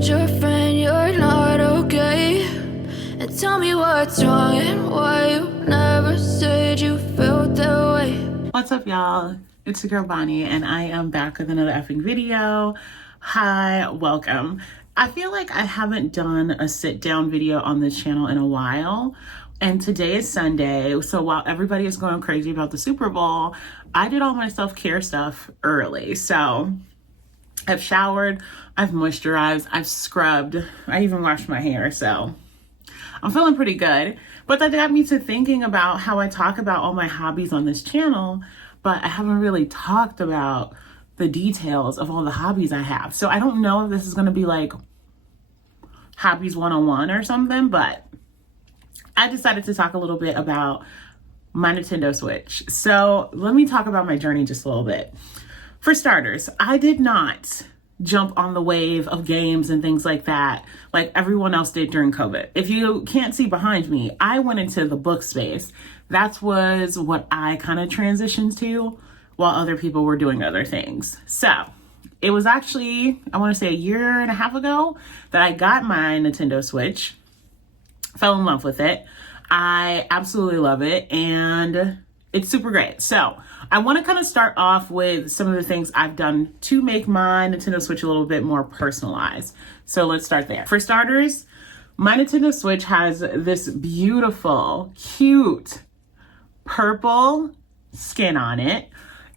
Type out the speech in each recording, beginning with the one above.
told your friend you're not okay, and tell me what's wrong and why you never said you felt that way. What's up, y'all? It's your girl Bonnie, and I am back with another effing video. Hi, welcome. I feel like I haven't done a sit down video on this channel in a while, and today is Sunday, so while everybody is going crazy about the Super Bowl, I did all my self-care stuff early. So I've showered, I've moisturized, I've scrubbed, I even washed my hair, so I'm feeling pretty good. But that got me to thinking about how I talk about all my hobbies on this channel, but I haven't really talked about the details of all the hobbies I have. So I don't know if this is gonna be like hobbies 101 or something, but I decided to talk a little bit about my Nintendo Switch. So let me talk about my journey just a little bit. For starters, I did not jump on the wave of games and things like that like everyone else did during COVID. If you can't see behind me, I went into the book space. That was what I kind of transitioned to while other people were doing other things. So it was actually, I want to say a year and a half ago that I got my Nintendo Switch, fell in love with it. I absolutely love it, and it's super great. So I want to kind of start off with some of the things I've done to make my Nintendo Switch a little bit more personalized. So let's start there. For starters, my Nintendo Switch has this beautiful, cute purple skin on it,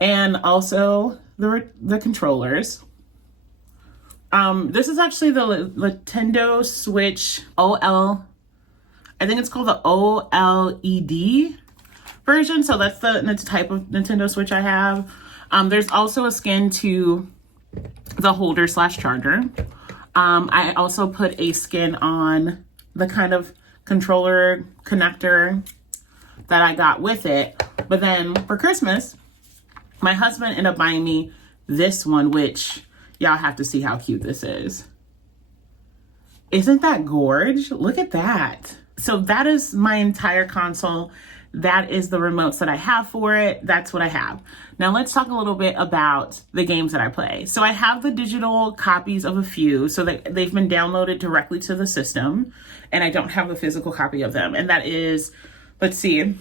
and also the controllers. This is actually the Nintendo Switch I think it's called the OLED version. So that's the type of Nintendo Switch I have. There's also a skin to the holder / charger. I also put a skin on the kind of controller connector that I got with it. But then for Christmas, my husband ended up buying me this one, which y'all have to see how cute this is. Isn't that gorge? Look at that. So that is my entire console. That is the remotes that I have for it. That's what I have. Now let's talk a little bit about the games that I play. So I have the digital copies of a few, so that they've been downloaded directly to the system, and I don't have a physical copy of them. And that is, let's see,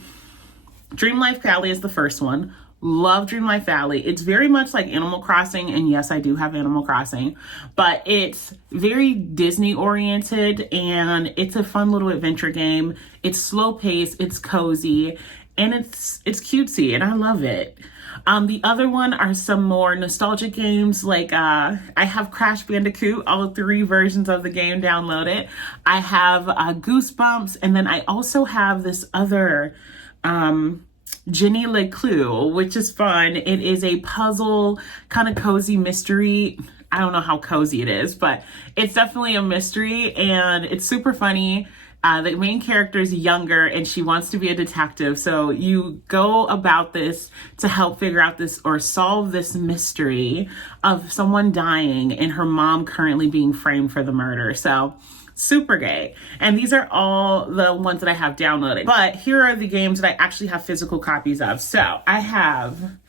Dream Life Valley is the first one. Love Dream Life Valley. It's very much like Animal Crossing, and yes, I do have Animal Crossing, but it's very Disney oriented, and it's a fun little adventure game. It's slow paced, it's cozy, and it's cutesy, and I love it. The other one are some more nostalgic games, like I have Crash Bandicoot, all 3 versions of the game downloaded. I have Goosebumps, and then I also have this other Jenny LeClue, which is fun. It is a puzzle, kind of cozy mystery. I don't know how cozy it is, but it's definitely a mystery, and it's super funny. The main character is younger, and she wants to be a detective. So you go about this to help figure out this or solve this mystery of someone dying and her mom currently being framed for the murder. So super gay. And these are all the ones that I have downloaded. But here are the games that I actually have physical copies of. So I'm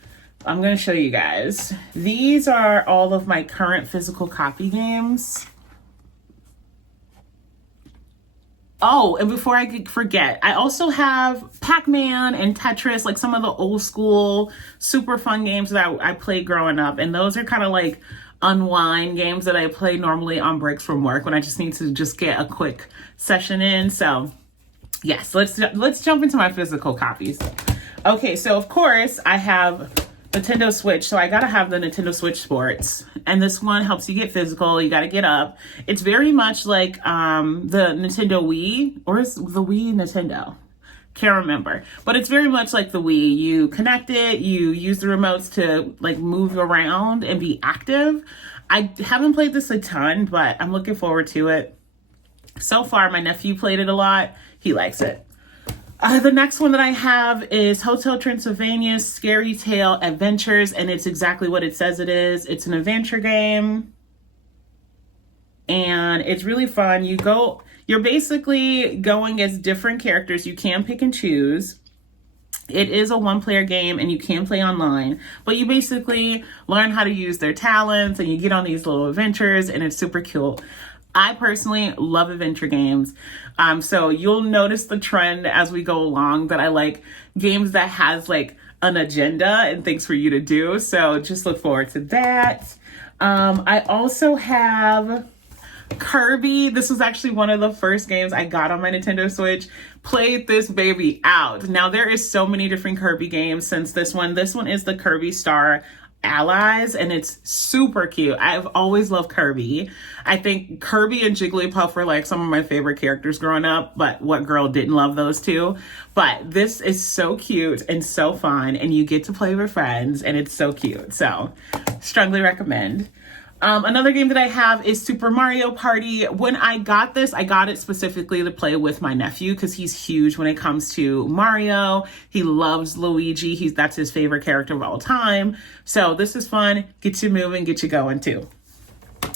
going to show you guys. These are all of my current physical copy games. Oh, and before I forget, I also have Pac-Man and Tetris, like some of the old school, super fun games that I played growing up. And those are kind of like unwind games that I play normally on breaks from work when I just need to just get a quick session in. So yes, let's jump into my physical copies. Okay, so of course I have Nintendo Switch, so I gotta have the Nintendo Switch Sports, and this one helps you get physical. You gotta get up. It's very much like the Nintendo Wii, or is the Wii Nintendo? Can't remember, but it's very much like the Wii. You connect it, you use the remotes to like move around and be active. I haven't played this a ton, but I'm looking forward to it. So far, my nephew played it a lot. He likes it. The next one that I have is Hotel Transylvania's Scary Tale Adventures, and it's exactly what it says it is. It's an adventure game, and it's really fun. You're basically going as different characters. You can pick and choose. It is a one-player game, and you can play online, but you basically learn how to use their talents, and you get on these little adventures, and it's super cool. I personally love adventure games. So you'll notice the trend as we go along that I like games that has like an agenda and things for you to do. So just look forward to that. I also have Kirby. This was actually one of the first games I got on my Nintendo Switch. Played this baby out. Now there is so many different Kirby games since this one. This one is the Kirby Star Allies, and it's super cute. I've always loved Kirby. I think Kirby and Jigglypuff were like some of my favorite characters growing up, but what girl didn't love those two? But this is so cute and so fun, and you get to play with friends, and it's so cute. So strongly recommend. Another game that I have is Super Mario Party. When I got this, I got it specifically to play with my nephew because he's huge when it comes to Mario. He loves Luigi. That's his favorite character of all time. So this is fun. Get you moving, get you going too.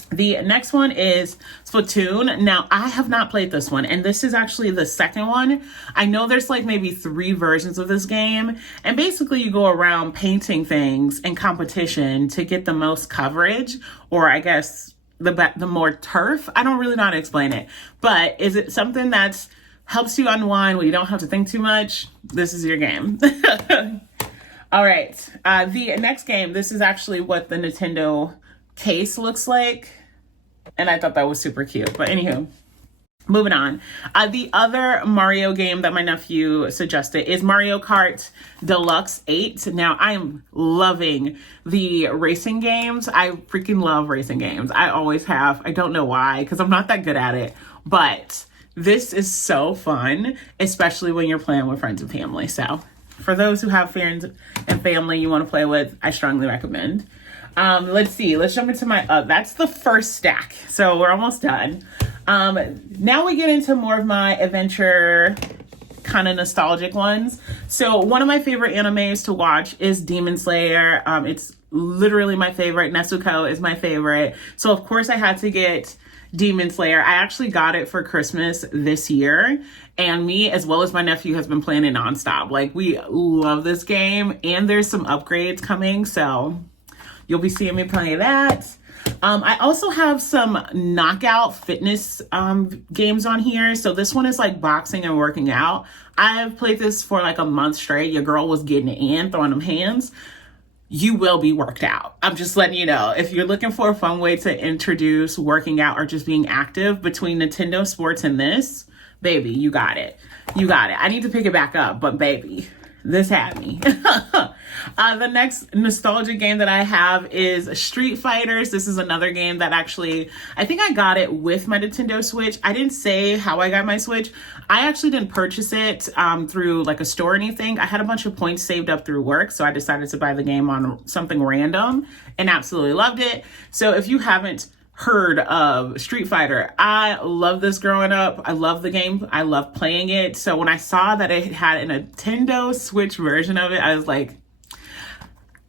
The next one is Splatoon. Now, I have not played this one, and this is actually the second one. I know there's like maybe 3 versions of this game, and basically you go around painting things in competition to get the most coverage, or I guess the more turf. I don't really know how to explain it, but is it something that helps you unwind where you don't have to think too much? This is your game. All right, the next game, this is actually what the Nintendo case looks like, and I thought that was super cute. But anywho, moving on. The other Mario game that my nephew suggested is Mario Kart Deluxe 8. Now, I am loving the racing games. I freaking love racing games. I always have. I don't know why, because I'm not that good at it. But this is so fun, especially when you're playing with friends and family. So for those who have friends and family you want to play with, I strongly recommend. Let's see. Let's jump into my, that's the first stack. So we're almost done. Now we get into more of my adventure kind of nostalgic ones. So one of my favorite animes to watch is Demon Slayer. It's literally my favorite. Nezuko is my favorite. So of course I had to get Demon Slayer. I actually got it for Christmas this year, and me as well as my nephew has been playing it nonstop. Like, we love this game, and there's some upgrades coming, so you'll be seeing me play that. I also have some knockout fitness games on here. So this one is like boxing and working out. I've played this for like a month straight. Your girl was getting it in, throwing them hands. You will be worked out. I'm just letting you know. If you're looking for a fun way to introduce working out or just being active between Nintendo Sports and this, baby, you got it. You got it. I need to pick it back up, but baby, this had me. The next nostalgia game that I have is Street Fighters. This is another game that actually, I think I got it with my Nintendo Switch. I didn't say how I got my Switch. I actually didn't purchase it through like a store or anything. I had a bunch of points saved up through work, so I decided to buy the game on something random and absolutely loved it. So if you haven't heard of Street Fighter, I love this growing up. I love the game. I love playing it. So when I saw that it had a Nintendo Switch version of it, I was like,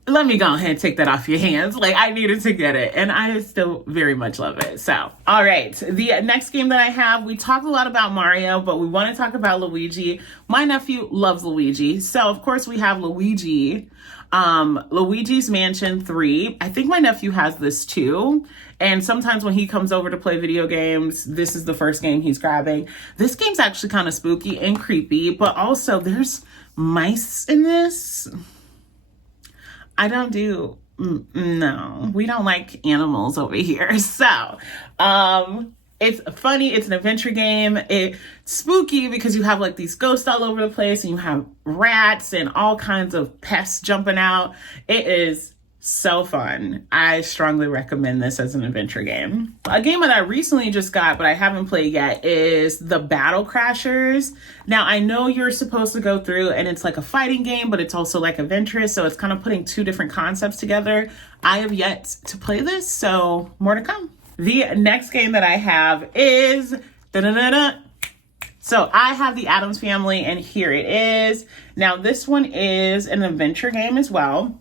let me go ahead and take that off your hands. Like, I needed to get it, and I still very much love it. So, all right, the next game that I have, we talked a lot about Mario, but we want to talk about Luigi. My nephew loves Luigi. So, of course, we have Luigi. Luigi's Mansion 3. I think my nephew has this too. And sometimes when he comes over to play video games, this is the first game he's grabbing. This game's actually kind of spooky and creepy, but also there's mice in this. I don't do, no, we don't like animals over here. So, it's funny. It's an adventure game. It's spooky because you have like these ghosts all over the place, and you have rats and all kinds of pests jumping out. It is so fun. I strongly recommend this as an adventure game. A game that I recently just got, but I haven't played yet, is the Battle Crashers. Now, I know you're supposed to go through and it's like a fighting game, but it's also like adventurous. So it's kind of putting two different concepts together. I have yet to play this, so more to come. The next game that I have is So I have the Addams Family, and here it is. Now, this one is an adventure game as well.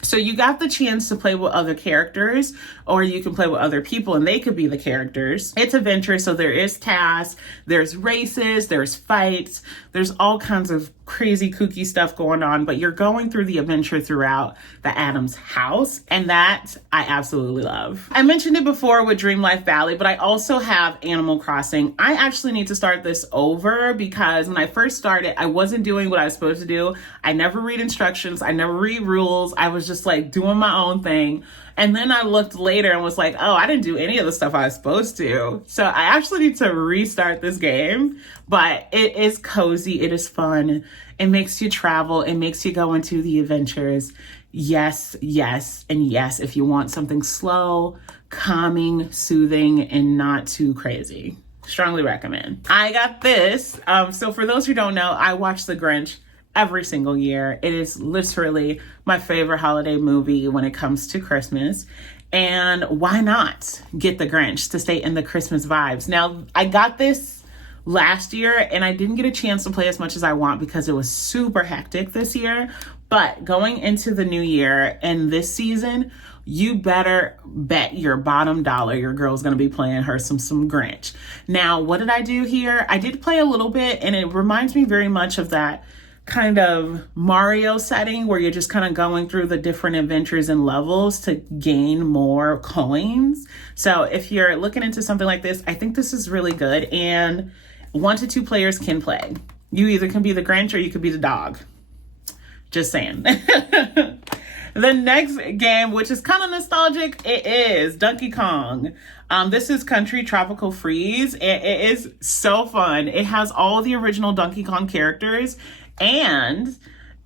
So you got the chance to play with other characters, or you can play with other people and they could be the characters. It's adventure, so there is tasks, there's races, there's fights, there's all kinds of crazy kooky stuff going on, but you're going through the adventure throughout the Addams house, and that I absolutely love. I mentioned it before with Dream Life Valley, but I also have Animal Crossing. I actually need to start this over because when I first started, I wasn't doing what I was supposed to do. I never read instructions. I never read rules. I was just like doing my own thing. And then I looked later and was like, oh, I didn't do any of the stuff I was supposed to. So I actually need to restart this game, but it is cozy. It is fun. It makes you travel. It makes you go into the adventures. Yes, yes, and yes, if you want something slow, calming, soothing, and not too crazy. Strongly recommend. I got this. So for those who don't know, I watch The Grinch every single year. It is literally my favorite holiday movie when it comes to Christmas. And why not get The Grinch to stay in the Christmas vibes? Now, I got this last year and I didn't get a chance to play as much as I want because it was super hectic this year. But going into the new year and this season, you better bet your bottom dollar your girl's gonna be playing her some Grinch. Now, what did I do here? I did play a little bit and it reminds me very much of that kind of Mario setting where you're just kind of going through the different adventures and levels to gain more coins. So if you're looking into something like this, I think this is really good. And 1 to 2 players can play. You either can be the Grinch or you could be the dog. Just saying. The next game, which is kind of nostalgic, it is Donkey Kong. This is Country Tropical Freeze. It is so fun. It has all the original Donkey Kong characters and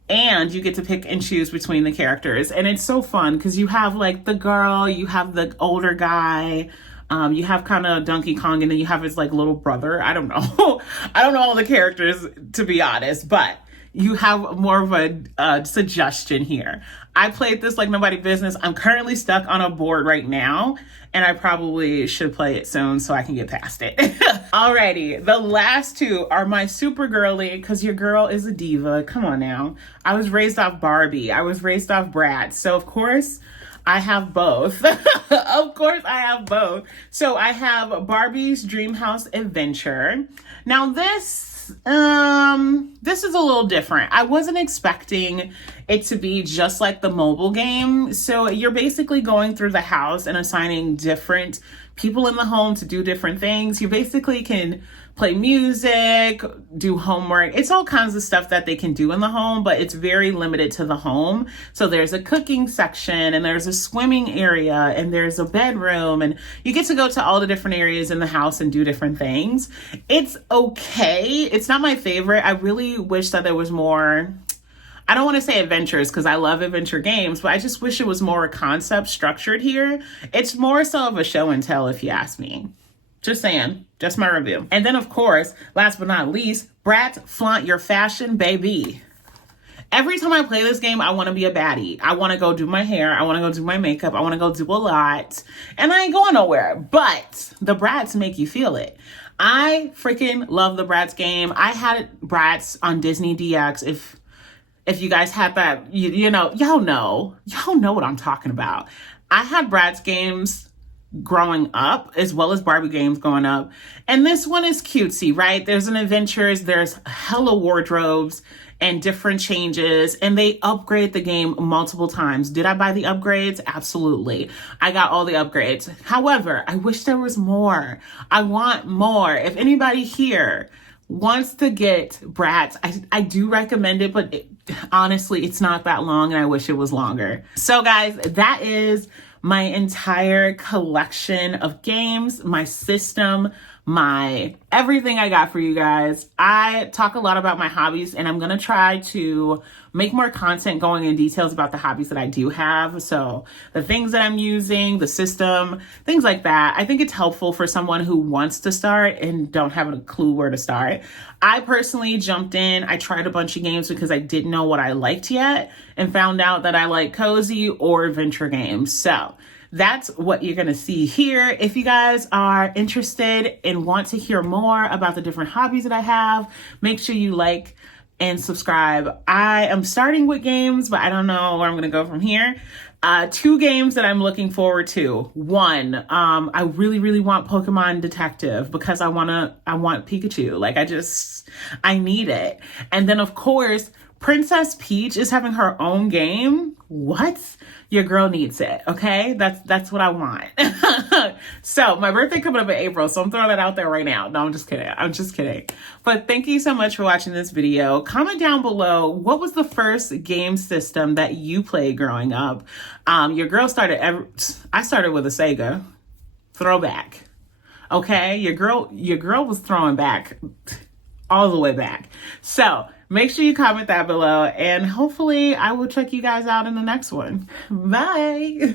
you get to pick and choose between the characters. And it's so fun because you have like the girl, you have the older guy, you have kind of Donkey Kong, and then you have his like little brother. I don't know. I don't know all the characters, to be honest, but you have more of a suggestion here. I played this like nobody business. I'm currently stuck on a board right now, and I probably should play it soon so I can get past it. Alrighty, the last two are my super girly, because your girl is a diva. Come on now. I was raised off Barbie. I was raised off Bratz. So of course, I have both. Of course, I have both. So I have Barbie's Dream House Adventure. Now this is a little different. I wasn't expecting it to be just like the mobile game. So you're basically going through the house and assigning different people in the home to do different things. You basically can play music, do homework. It's all kinds of stuff that they can do in the home, but it's very limited to the home. So there's a cooking section and there's a swimming area and there's a bedroom, and you get to go to all the different areas in the house and do different things. It's okay. It's not my favorite. I really wish that there was more. I don't want to say adventures because I love adventure games, but I just wish it was more concept structured here. It's more so of a show and tell, if you ask me. Just saying, just my review. And then of course, last but not least, Bratz Flaunt Your Fashion, baby. Every time I play this game, I want to be a baddie. I want to go do my hair. I want to go do my makeup. I want to go do a lot. And I ain't going nowhere. But the Bratz make you feel it. I freaking love the Bratz game. I had Bratz on Disney DX. If you guys had that, you know, y'all know what I'm talking about. I had Bratz games growing up as well as Barbie games growing up. And this one is cutesy, right? There's an adventures, there's hella wardrobes and different changes, and they upgrade the game multiple times. Did I buy the upgrades? Absolutely. I got all the upgrades. However, I wish there was more. I want more. If anybody here wants to get Bratz, I do recommend it, but honestly, it's not that long and I wish it was longer. So guys, that is my entire collection of games, my system, my everything I got for you guys. I talk a lot about my hobbies, and I'm gonna try to make more content going in details about the hobbies that I do have. So the things that I'm using, the system, things like that. I think it's helpful for someone who wants to start and don't have a clue where to start. I personally jumped in. I tried a bunch of games because I didn't know what I liked yet, and found out that I like cozy or adventure games. So that's what you're going to see here. If you guys are interested and want to hear more about the different hobbies that I have, make sure you like and subscribe. I am starting with games, but I don't know where I'm going to go from here. Two games that I'm looking forward to. One, I really, really want Pokemon Detective because I want Pikachu. Like, I need it. And then of course, Princess Peach is having her own game. What? Your girl needs it, okay? That's what I want. So my birthday coming up in April, so I'm throwing that out there right now. No, I'm just kidding. But thank you so much for watching this video. Comment down below, what was the first game system that you played growing up? Your girl I started with a Sega. Throwback. Okay? Your girl was throwing back all the way back. So make sure you comment that below, and hopefully I will check you guys out in the next one. Bye.